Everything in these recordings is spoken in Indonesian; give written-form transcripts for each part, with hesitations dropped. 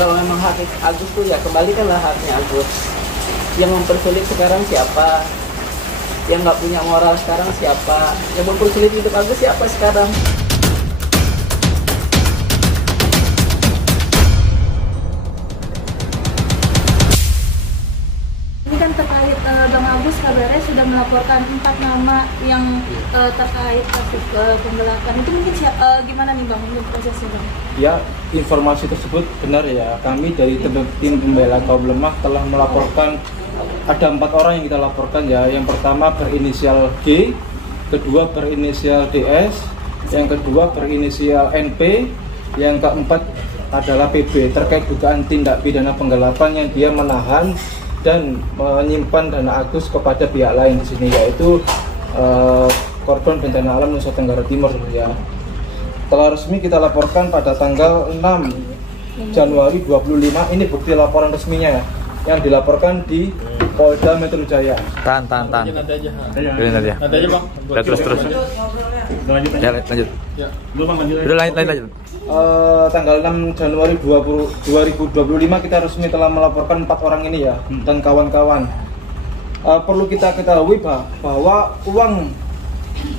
Kalau memang hak Agus tuh ya kembalikanlah haknya Agus. Yang mempersulit sekarang siapa? Yang nggak punya moral sekarang siapa? Yang mempersulit hidup Agus siapa sekarang? Ini kan terkait Bang Agus kabarnya sudah melaporkan 4 nama yang terkait kasus penggelapan. Itu mungkin gimana nih Bang untuk prosesnya Bang? Ya, informasi tersebut benar ya. Kami dari tim pembela kaum lemah telah melaporkan ada 4 orang yang kita laporkan ya. Yang pertama berinisial G, kedua berinisial DS, yang kedua berinisial NP, yang keempat adalah PB terkait dugaan tindak pidana penggelapan yang dia menahan dan menyimpan dana Agus kepada pihak lain di sini, yaitu korban bencana alam Nusa Tenggara Timur ya. Telah resmi kita laporkan pada tanggal 6 Januari 25. Ini bukti laporan resminya ya, yang dilaporkan di Polda Metro Jaya. Tahan. Nanti aja. Nanti aja Bang. Terus. Lanjut. Ya, lanjut. Ya. Belum Bang, lanjut. Udah lanjut. Tanggal 6 Januari 2025 kita resmi telah melaporkan 4 orang ini ya dan kawan-kawan. Perlu kita ketahui bahwa uang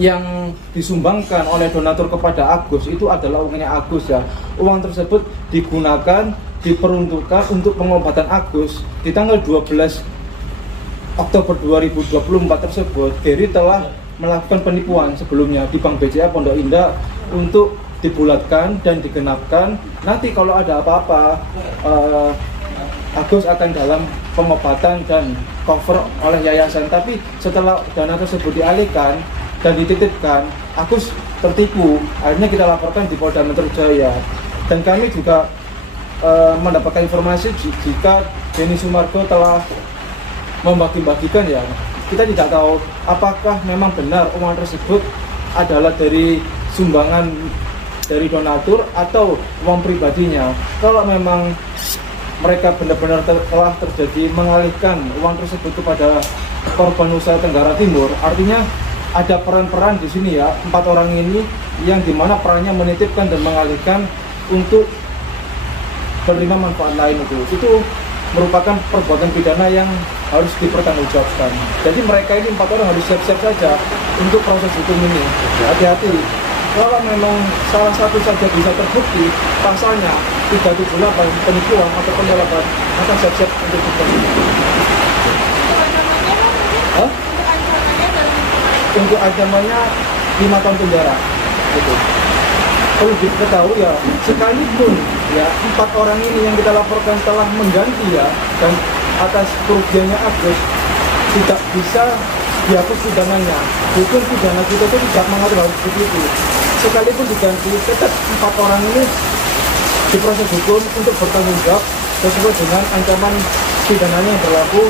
yang disumbangkan oleh donatur kepada Agus itu adalah uangnya Agus ya. Uang tersebut digunakan, diperuntukkan untuk pengobatan Agus. Di tanggal 12 Oktober 2024 tersebut, Gary telah melakukan penipuan sebelumnya di Bank BCA Pondok Indah untuk dibulatkan dan digenapkan. Nanti kalau ada apa-apa, Agus akan dalam pengobatan dan cover oleh yayasan. Tapi setelah dana tersebut dialihkan dan dititipkan, Agus tertipu. Akhirnya kita laporkan di Polda Metro Jaya. Dan kami juga mendapatkan informasi jika Denny Sumargo telah membagi-bagikan ya. Kita tidak tahu apakah memang benar uang tersebut adalah dari sumbangan dari donatur atau uang pribadinya. Kalau memang mereka benar-benar telah terjadi mengalihkan uang tersebut kepada korban Nusa Tenggara Timur, artinya ada peran-peran di sini ya, 4 orang ini yang dimana perannya menitipkan dan mengalihkan untuk menerima manfaat lain itu merupakan perbuatan pidana yang harus dipertanggungjawabkan. Jadi mereka ini 4 orang harus siap-siap saja untuk proses hukum ini. Hati-hati. Kalau memang salah satu saja bisa terbukti pasalnya 378 penipuan atau penggelapan, maka siap-siap untuk diproses. Untuk ancamannya 5 tahun penjara. Gitu. Perlu diketahui ya, sekalipun ya 4 orang ini yang kita laporkan telah mengganti ya, dan atas kerugiannya Agus tidak bisa dihapus pidananya. Hukum pidana kita itu tidak mengatur hal seperti itu. Sekalipun diganti, tetap 4 orang ini diproses hukum untuk bertanggung jawab sesuai dengan ancaman pidananya yang berlaku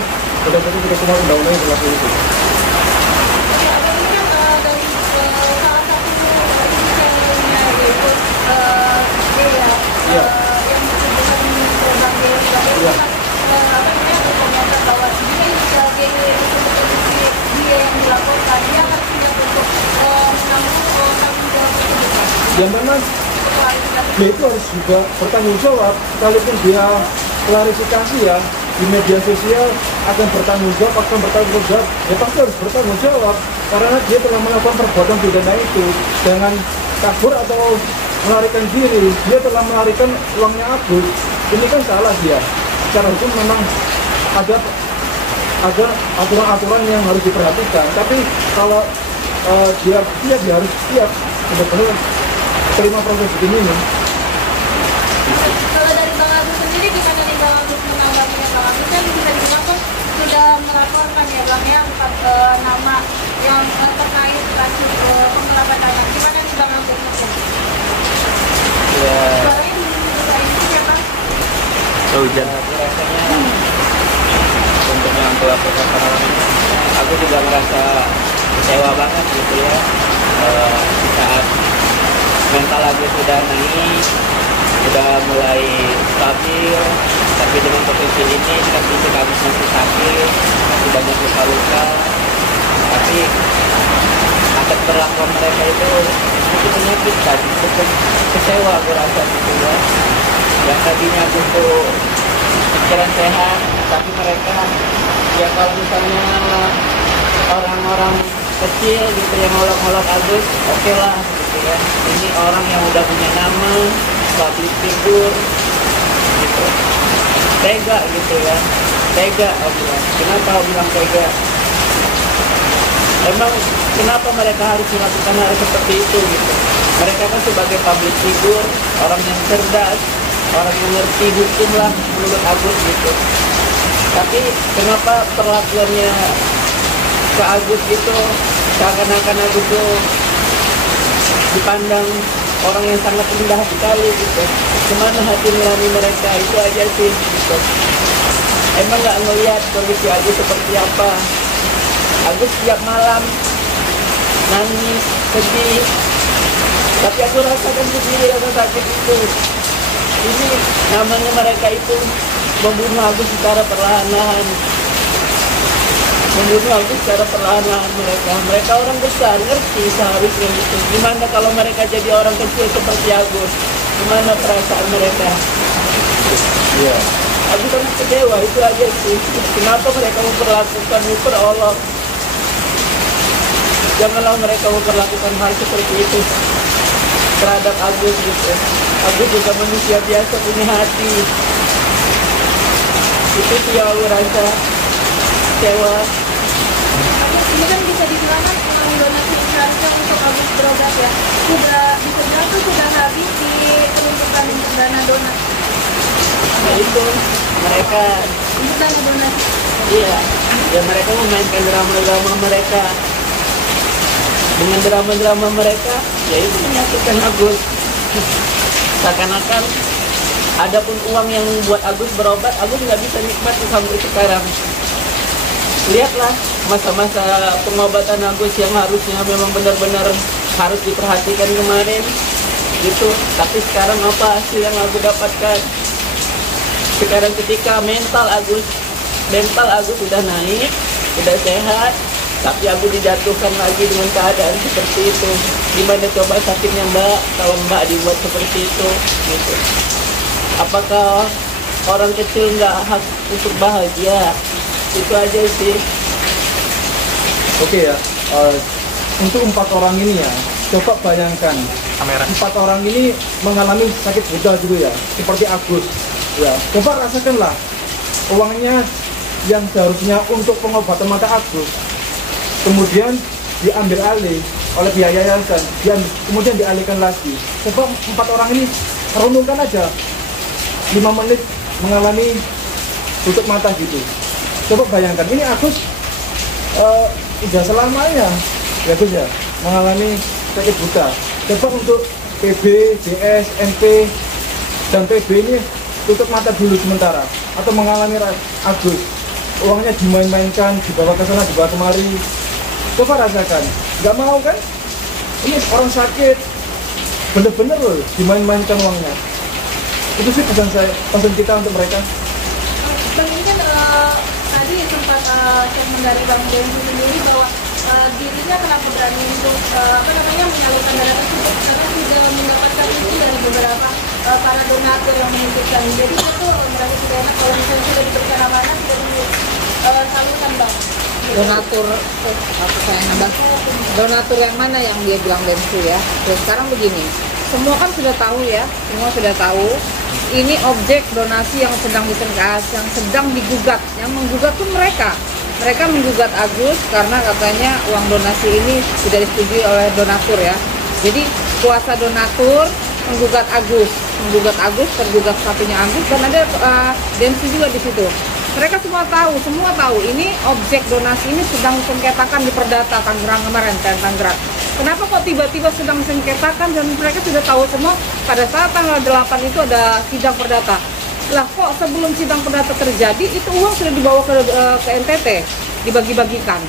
berdasarkan ketentuan undang-undang yang berlaku itu. Ya memang dia itu harus juga bertanggung jawab, sekalipun dia klarifikasi ya di media sosial akan bertanggung jawab, ya pasti harus bertanggung jawab karena dia telah melakukan perbuatan pidana itu. Jangan kabur atau melarikan diri. Dia telah melarikan uangnya Agus. Ini kan salah dia. Secara hukum memang ada aturan-aturan yang harus diperhatikan. Tapi kalau dia harus siap benar-benar terima proses hukum ini. Kalau dari Bang Agus sendiri gimana nih Bang Agus menanggapinya? Bang Agus kan bisa dibilang kan sudah melaporkan ya Bang ya 4 nama yang terkait kasus penggelapan dana. Gimana nih Bang Agus? Ya. Suaranya ini siapa? Hujan. Rasanya untuk yang melaporkan orang ini, aku juga merasa kecewa banget gitu ya. Di saat mental aku sudah naik, sudah mulai stabil, tapi dengan potensi ini fisik aku masih sakit, masih banyak luka-luka. Tapi atas perlakuan mereka itu cukup menyakitkan, cukup kecewa aku rasa gitu ya. yang tadinya Agus tuh pikiran sehat, tapi mereka ya kalau misalnya orang-orang kecil gitu yang ngolok-ngolok Agus, oke lah gitu ya. Ini orang yang udah punya nama, public figure gitu, tega gitu ya, tega Om bilang. Kenapa Om bilang tega? Emang kenapa mereka harus melakukan hal seperti itu gitu? Mereka kan sebagai public figure, orang yang cerdas, orang yang ngerti hukum lah menurut Agus gitu. Tapi kenapa perlakuannya ke Agus gitu, seakan-akan Agus tuh dipandang orang yang sangat rendah sekali gitu. Kemana hati nurani mereka, itu aja sih gitu. Emang nggak ngelihat kondisi Agus seperti apa? Agus setiap malam nangis, sedih. Tapi aku rasakan sendiri rasa sakit itu. Ini namanya mereka itu membunuh Agus secara perlahan-lahan. Membunuh Agus secara perlahan-lahan mereka. Mereka orang besar, ngerti seharusnya itu. Gimana kalau mereka jadi orang kecil seperti Agus? Gimana perasaan mereka? Iya. Aku sangat kecewa, itu aja sih. Kenapa mereka memperlakukan Allah? Janganlah mereka memperlakukan hal seperti itu terhadap Agus gitu. Agus juga manusia biasa, punya hati. Itu sih yang aku rasa kecewa. Ini kan bisa dibilang kan uang donasi seharusnya untuk Agus berobat ya. Sudah bisa bilang tuh sudah habis diperuntukkan untuk dana donasi. Nah itu mereka, Untuk dana donasi. iya, ya mereka memainkan drama-drama mereka. Dengan drama-drama mereka, ya itu menyakitkan Agus. Seakan-akan adapun uang yang buat Agus berobat, Agus nggak bisa nikmati sampai sekarang. Lihatlah masa-masa pengobatan Agus yang harusnya memang benar-benar harus diperhatikan kemarin gitu. Tapi sekarang apa hasil yang aku dapatkan? Sekarang ketika mental Agus sudah naik, sudah sehat, tapi aku dijatuhkan lagi dengan keadaan seperti itu. Gimana coba sakitnya Mbak kalau Mbak dibuat seperti itu gitu. Apakah orang kecil nggak hak untuk bahagia? Itu aja sih. Oke ya. Untuk 4 orang ini ya, coba bayangkan Kamera. 4 orang ini mengalami sakit buta gitu ya, seperti Agus. Ya, coba rasakanlah uangnya yang seharusnya untuk pengobatan mata Agus, kemudian diambil alih oleh pihak yayasan, kemudian dialihkan lagi. Coba 4 orang ini renungkan aja 5 menit mengalami tutup mata gitu. Coba bayangkan, ini Agus udah selamanya ya Gus ya mengalami sakit buta. Coba untuk PB, DS, NP, dan PB ini tutup mata dulu sementara, atau mengalami Agus uangnya dimain-mainkan, dibawa ke sana, dibawa kemari. Coba rasakan, nggak mau kan? Ini orang sakit, bener-bener loh dimain-mainkan uangnya. Itu sih pesan kita untuk mereka. Bang, ini kan tadi sempat statement dari Bang Densu sendiri bahwa dirinya kenapa berani untuk menyalurkan dana tersebut karena sudah mendapatkan itu dari beberapa para donatur yang menitipkan. Jadi itu merasa tidak enak kalau misalnya sudah diberikan amanah sudah disalurkan Bang. Donatur apa saya nambah donatur yang mana yang dia bilang Densu ya. Terus sekarang begini, semua kan sudah tahu ya, semua sudah tahu ini objek donasi yang sedang ditengkas, yang sedang digugat. Yang menggugat tuh mereka menggugat Agus karena katanya uang donasi ini tidak disetujui oleh donatur ya. Jadi kuasa donatur menggugat Agus, tergugat satunya Agus, dan ada Densu juga di situ. Mereka semua tahu ini objek donasi ini sedang sengketakan di Perdata Tangerang kemarin, Tangerang. Kenapa kok tiba-tiba sedang sengketakan dan mereka sudah tahu semua pada saat tanggal 8 itu ada sidang Perdata. Lah kok sebelum sidang Perdata terjadi itu uang sudah dibawa ke NTT, dibagi-bagikan.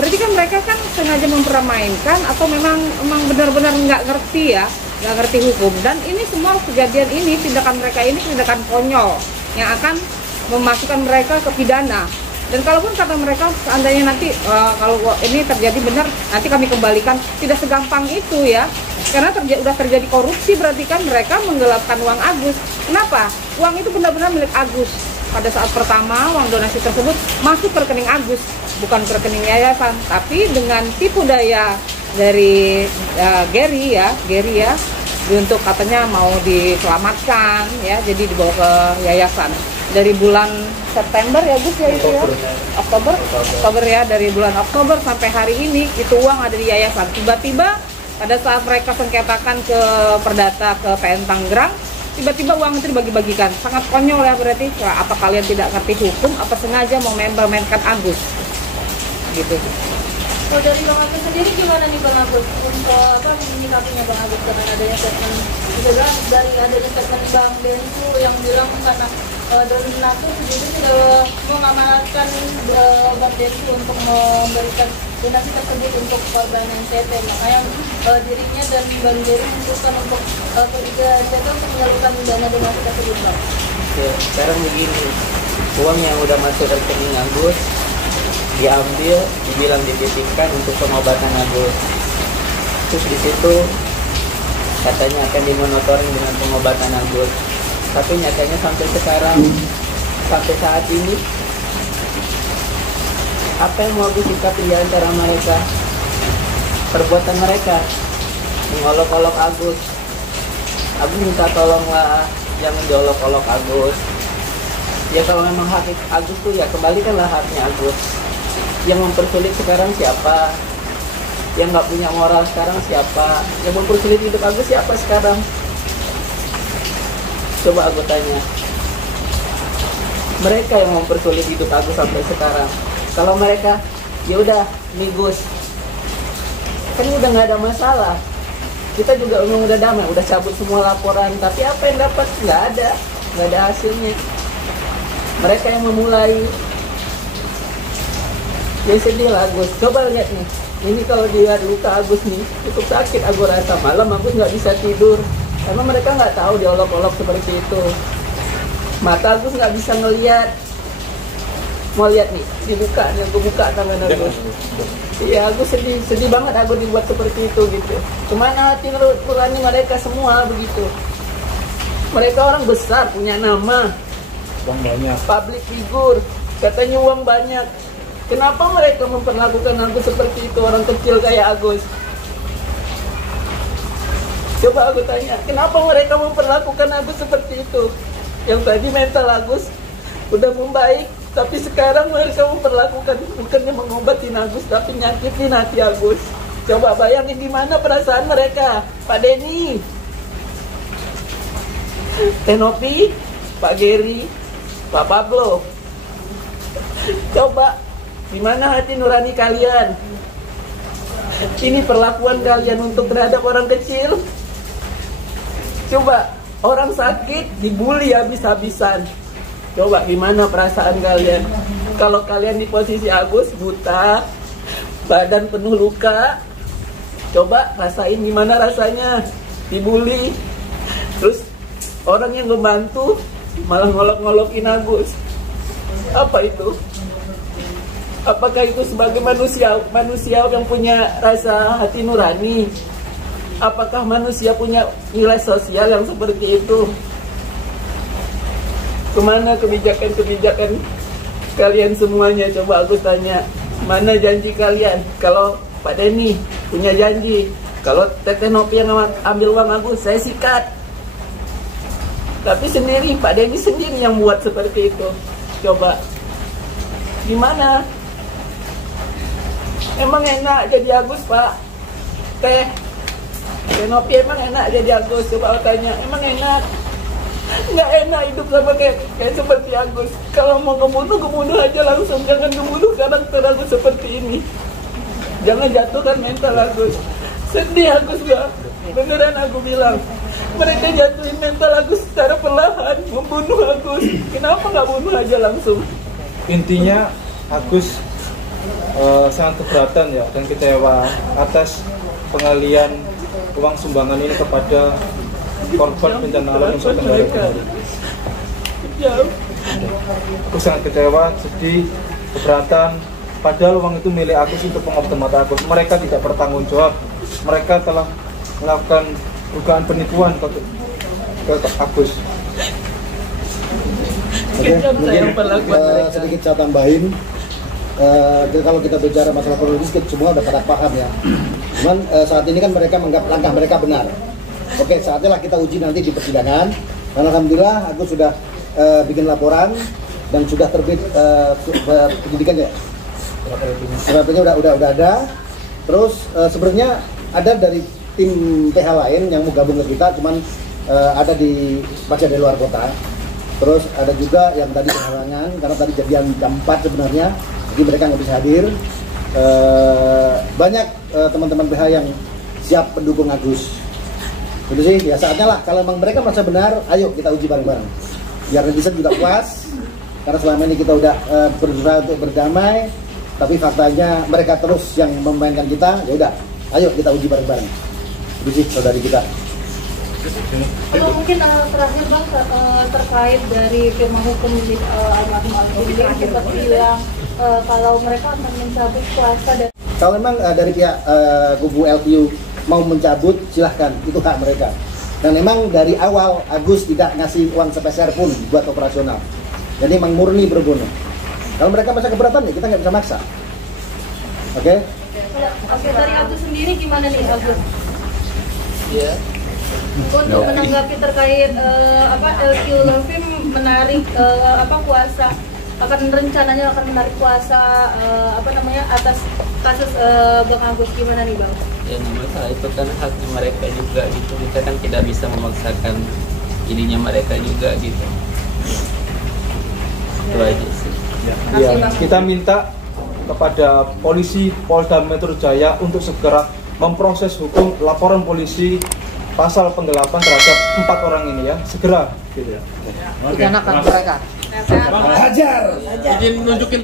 Berarti kan mereka kan sengaja mempermainkan atau memang benar-benar nggak ngerti ya, nggak ngerti hukum. Dan ini semua kejadian ini, tindakan mereka ini tindakan konyol yang akan memasukkan mereka ke pidana. Dan kalaupun kata mereka seandainya nanti kalau ini terjadi benar, nanti kami kembalikan, tidak segampang itu ya. Karena udah terjadi korupsi, berarti kan mereka menggelapkan uang Agus. Kenapa? uang itu benar-benar milik Agus. Pada saat pertama uang donasi tersebut masuk ke rekening Agus, bukan ke rekening yayasan. Tapi dengan tipu daya dari Gary ya, untuk katanya mau diselamatkan ya, jadi dibawa ke yayasan. Dari bulan September ya Gus ya itu ya, Oktober ya, dari bulan Oktober sampai hari ini itu uang ada di yayasan. Tiba-tiba pada saat mereka sengketakan ke Perdata ke PN Tangerang, tiba-tiba uang itu dibagi-bagikan. Sangat konyol ya berarti. Apa kalian tidak ngerti hukum? Apa sengaja mau mainkan Agus? Gitu. Kalau dari Bang Agus sendiri gimana nih Bang Agus untuk menyikapinya Bang Agus dengan adanya statement, juga dari adanya statement Bang Bensu yang bilang karena donatur sendiri sudah mengamanatkan Bang Bensu untuk memberikan donasi tersebut untuk korban NCT, makanya dirinya dan Bang Jerry memutuskan untuk pergi ke NCT untuk menyalurkan dana donasi tersebut Bang. Ya, sekarang begini, uang yang udah masuk rekening Agus diambil, dibilang dititipkan untuk pengobatan Agus. Terus di situ katanya akan dimonitoring dengan pengobatan Agus. Tapi nyatanya sampai sekarang, sampai saat ini, apa yang mau disikapi di antara mereka? Perbuatan mereka mengolok-olok Agus. Agus minta tolonglah, jangan diolok-olok Agus. Ya kalau memang hak Agus tuh ya kembalikanlah haknya Agus. Yang mempersulit sekarang siapa? Yang nggak punya moral sekarang siapa? Yang mempersulit hidup Agus siapa sekarang? Coba aku tanya. Mereka yang mempersulit hidup Agus sampai sekarang. Kalau mereka, ya udah, nih Gus, kan udah nggak ada masalah. Kita juga udah damai, udah cabut semua laporan. Tapi apa yang dapat? Nggak ada hasilnya. Mereka yang memulai. Ya sedih lah Agus. Coba lihat nih, ini kalau dilihat luka Agus nih, cukup sakit aku rasa. Malam Agus nggak bisa tidur. Emang mereka nggak tahu diolok-olok seperti itu. Mata Agus nggak bisa ngelihat. Mau lihat nih, dibuka nih, aku buka tangan Agus. Iya, Agus sedih banget Agus dibuat seperti itu gitu. Kemana hati nurani mereka semua begitu? Mereka orang besar, punya nama, Uang banyak. public figure, katanya uang banyak. Kenapa mereka memperlakukan Agus seperti itu, orang kecil kayak Agus? Coba aku tanya, kenapa mereka memperlakukan Agus seperti itu? Yang tadi mental Agus udah membaik, tapi sekarang mereka memperlakukan, bukannya mengobatin Agus, tapi nyakitin hati Agus. Coba bayangin gimana perasaan mereka. Pak Denny, Tenopi, Pak Gary, Pak Pablo. Coba, gimana hati nurani kalian? Ini perlakuan kalian untuk terhadap orang kecil. Coba, orang sakit dibully habis-habisan. Coba gimana perasaan kalian? Kalau kalian di posisi Agus, buta, badan penuh luka, coba rasain gimana rasanya dibully. Terus orang yang ngebantu malah ngolok-ngolokin Agus. Apa itu? Apakah itu sebagai manusia yang punya rasa hati nurani? Apakah manusia punya nilai sosial yang seperti itu? Kemana kebijakan-kebijakan kalian semuanya? Coba aku tanya, mana janji kalian? Kalau Pak Denny punya janji, kalau Teteh Nopi yang ambil uang Agus, saya sikat. Tapi sendiri, Pak Denny sendiri yang buat seperti itu. Coba, gimana? Emang enak jadi Agus, Pak? Teh Nopi emang enak jadi Agus? Coba aku tanya, emang enak? Nggak enak hidup sama kayak seperti Agus. Kalau mau kebunuh aja langsung. Jangan kebunuh karakter Agus seperti ini. Jangan jatuhkan mental Agus. Sedih Agus gak? Beneran aku bilang. Mereka jatuhin mental Agus secara perlahan, membunuh Agus. Kenapa nggak bunuh aja langsung? Intinya Agus sangat keberatan ya dan kecewa atas pengalian uang sumbangan ini kepada korban bencana alam Nusa Tenggara Timur. Aku sangat kecewa, sedih, keberatan. Padahal uang itu milik Agus untuk pengobatan mata Agus. Mereka tidak bertanggung jawab. Mereka telah melakukan dugaan penipuan ke Agus. mungkin sedikit saya tambahin. Kalau kita bicara masalah kronologis, semua udah pada paham ya. Cuman saat ini kan mereka menganggap langkah mereka benar. Oke, saatnya lah kita uji nanti di persidangan. Dan alhamdulillah aku sudah bikin laporan dan sudah terbit penyidikan ya. Suratnya udah ada. Terus sebenarnya ada dari tim PH lain yang mau gabung ke kita, cuman ada masih ada di luar kota. Terus ada juga yang tadi kehalangan karena tadi jadian jam 4 sebenarnya, jadi mereka nggak bisa hadir. Banyak teman-teman PH yang siap mendukung Agus. Itu sih, ya saatnya lah kalau memang mereka merasa benar, ayo kita uji bareng-bareng. Biar netizen juga puas, karena selama ini kita udah berusaha untuk berdamai, tapi faktanya mereka terus yang memainkan kita. Ya udah, ayo kita uji bareng-bareng. Itu sih saudari kita. Kalau mungkin terakhir Bang terkait dari firma hukum milik almarhum Agus ini sempat bilang kalau mereka akan mencabut kuasa dan kalau memang dari pihak kubu LPU mau mencabut, silahkan, itu hak mereka. Dan memang dari awal Agus tidak ngasih uang sepeser pun buat operasional. Jadi memang murni berbono. Kalau mereka masa keberatan ya kita nggak bisa maksa. Oke? Oke, dari Agus sendiri gimana nih Agus? Iya. Untuk menanggapi terkait LQ Lovim menarik kuasa, rencananya akan menarik kuasa atas kasus Bang Agus, gimana nih Bang? Ya nggak masalah, itu kan hak mereka juga gitu. Kita kan tidak bisa memaksakan ininya mereka juga gitu. Itu aja sih. Ya, kita minta kepada polisi Polda Metro Jaya untuk segera memproses hukum laporan polisi pasal penggelapan terhadap 4 orang ini ya, segera gitu ya. Pidanakan mereka. Hajar. Izin nunjukin.